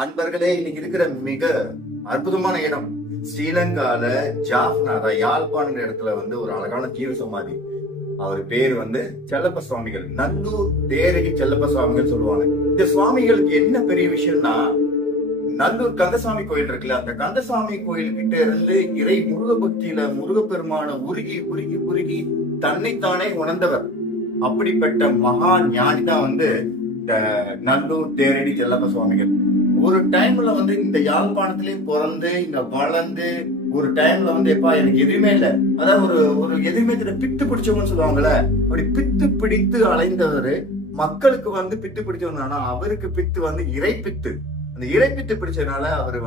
அன்பர்களே, இன்னைக்கு இருக்கிற மிக அற்புதமான இடம் ஸ்ரீலங்கால ஜாஃப்னா யாழ்ப்பாணங்கிற இடத்துல ஒரு அழகான ஜீவ சமாதி. அவர் பேர் செல்லப்ப சுவாமிகள், நல்லூர் தேரடி செல்லப்ப சுவாமிகள் சொல்லுவாங்க. இந்த சுவாமிகளுக்கு என்ன பெரிய விஷயம்னா, நல்லூர் கந்தசாமி கோயில் இருக்குல்ல, அந்த கந்தசாமி கோயில் கிட்ட இருந்து இறை முருக பக்தியில முருகப்பெருமான உருகி உருகி உருகி தன்னைத்தானே உணர்ந்தவர். அப்படிப்பட்ட மகா ஞானி தான் இந்த நல்லூர் தேரடி செல்லப்ப சுவாமிகள். ஒரு டைம்ல இந்த யாழ்ப்பாணத்திலே பிறந்து இங்க வளர்ந்து ஒரு டைம்ல எப்பா எனக்கு எதுவுமே இல்ல, அதாவது ஒரு எதுவுமே பித்து பிடிச்சவங்கன்னு சொல்லுவாங்கல்ல, அப்படி பித்து பிடித்து அலைந்தவரு மக்களுக்கு பித்து பிடிச்சவங்க. அவருக்கு பித்து இறை பித்து. அந்த இறை பித்து பிடிச்சதுனால அவரு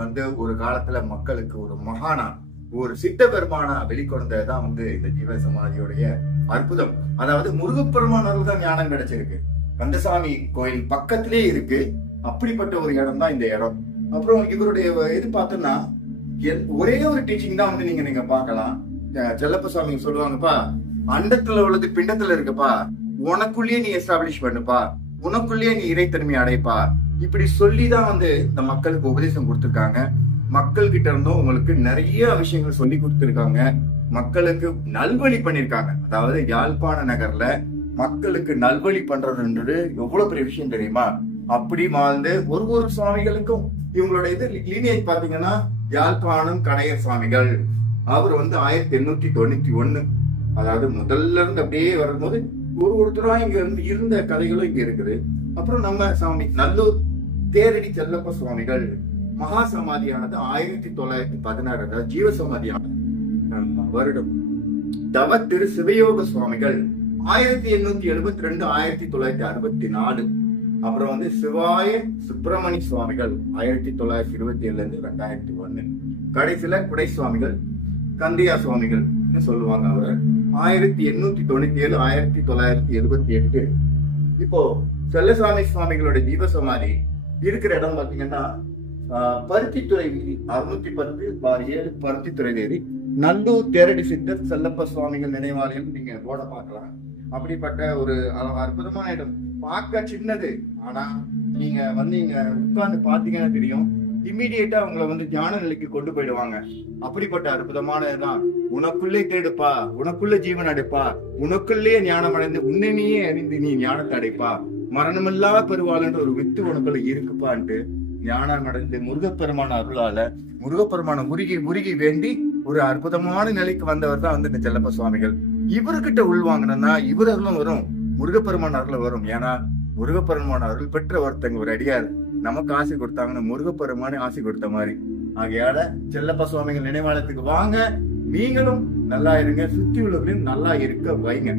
ஒரு காலத்துல மக்களுக்கு ஒரு மகானா, ஒரு சித்த பெருமானா வெளிக்கொண்டதான் இந்த ஜீவ சமாதியோடைய அற்புதம். அதாவது முருகப்பெருமானவர்கள் தான் ஞானம் கிடைச்சிருக்கு. கந்தசாமி கோயில் பக்கத்திலே இருக்கு. அப்படிப்பட்ட ஒரு இடம் தான் இந்த இடம். அப்புறம் இவருடைய இது பார்த்தோம்னா ஒரே ஒரு டீச்சிங் தான் நீங்க பார்க்கலாம். செல்லப்ப சுவாமி சொல்லுவாங்கப்பா, அண்டத்துல உள்ளது பிண்டத்துல இருக்குப்பா, உனக்குள்ளேயே நீ எஸ்டாப்ளிஷ் பண்ணுப்பா, உனக்குள்ளேயே நீ இறைத்தன்மை அடைப்பா. இப்படி சொல்லிதான் இந்த மக்களுக்கு உபதேசம் கொடுத்திருக்காங்க. மக்கள் கிட்ட இருந்தும் உங்களுக்கு நிறைய விஷயங்கள் சொல்லி கொடுத்திருக்காங்க. மக்களுக்கு நல்வழி பண்ணிருக்காங்க. அதாவது யாழ்ப்பாண நகர்ல மக்களுக்கு நல்வழி பண்றதுன்றது எவ்வளவு பெரிய விஷயம் தெரியுமா? அப்படி ஒரு சுவாமிகளுக்கும் இவங்களோட இது லீனியேஜ் பாத்தீங்கன்னா, யாழ்ப்பாணம் கணையர் சுவாமிகள் அவர் 1891, அதாவது முதல்ல இருந்து அப்படியே வரும்போது ஒருத்தரா இங்க இருந்த கதைகளும் இங்க இருக்குது. அப்புறம் நம்ம சாமி நல்லூர் தேரடி செல்லப்ப சுவாமிகள் மகா சமாதியானது 1916, அதாவது ஜீவ சமாதியான வருடம். தவ திரு சிவயோக சுவாமிகள் 1872, 1964. அப்புறம் சிவாய சுப்பிரமணிய சுவாமிகள் 1927 இருந்து 2001. கடைசியில குடை சுவாமிகள், கந்தியா சுவாமிகள் சொல்லுவாங்க. அவர் 1897, 1978. இப்போ செல்லசாமி சுவாமிகளோட ஜீவ சமாதி இருக்கிற இடம் பாத்தீங்கன்னா, பருத்தித்துறை வீதி 610/7 பருத்தித்துறை வீதி, நல்லூர் தேரடி சித்தர் செல்லப்ப சுவாமிகள் நினைவாலயம். நீங்க போட பார்க்கலாம். அப்படிப்பட்ட ஒரு அற்புதமான இடம். பார்க்க சின்னது, ஆனா நீங்க இங்க உட்கார்ந்து பாத்தீங்கன்னா தெரியும், இம்மிடியேட்டா அவங்கள ஞான நிலைக்கு கொண்டு போயிடுவாங்க. அப்படிப்பட்ட அற்புதமானதுதான். உனக்குள்ளே தேடுப்பா, உனக்குள்ள ஜீவன் அடைப்பா, உனக்குள்ளே ஞானம் அடைந்து உன்னையே அறிந்து நீ ஞானத்தை அடைப்பா, மரணமில்லா பெருவாளன்ற ஒரு வித்து உனக்குள்ள இருக்குப்பான்ட்டு ஞானம் அடைந்து முருகப்பெருமான அருளால முருகப்பெருமான உருகி உருகி வேண்டி ஒரு அற்புதமான நிலைக்கு வந்தவர் தான் இந்த செல்லப்ப சுவாமிகள். இவர்கிட்ட உள்வாங்கினா இவர் அருளும் வரும், முருகப்பெருமான அருள் வரும். ஏன்னா முருகப்பெருமான அருள் பெற்ற ஒருத்தங்க ஒரு அடியார் நமக்கு ஆசை கொடுத்தாங்கன்னு முருகப்பெருமானே ஆசை கொடுத்த மாதிரி. ஆகையால செல்லப்ப சுவாமிகள் நினைவாலயத்துக்கு வாங்க, நீங்களும் நல்லா இருங்க, சுத்தி உள்ளவர்களையும் நல்லா இருக்க வைங்க.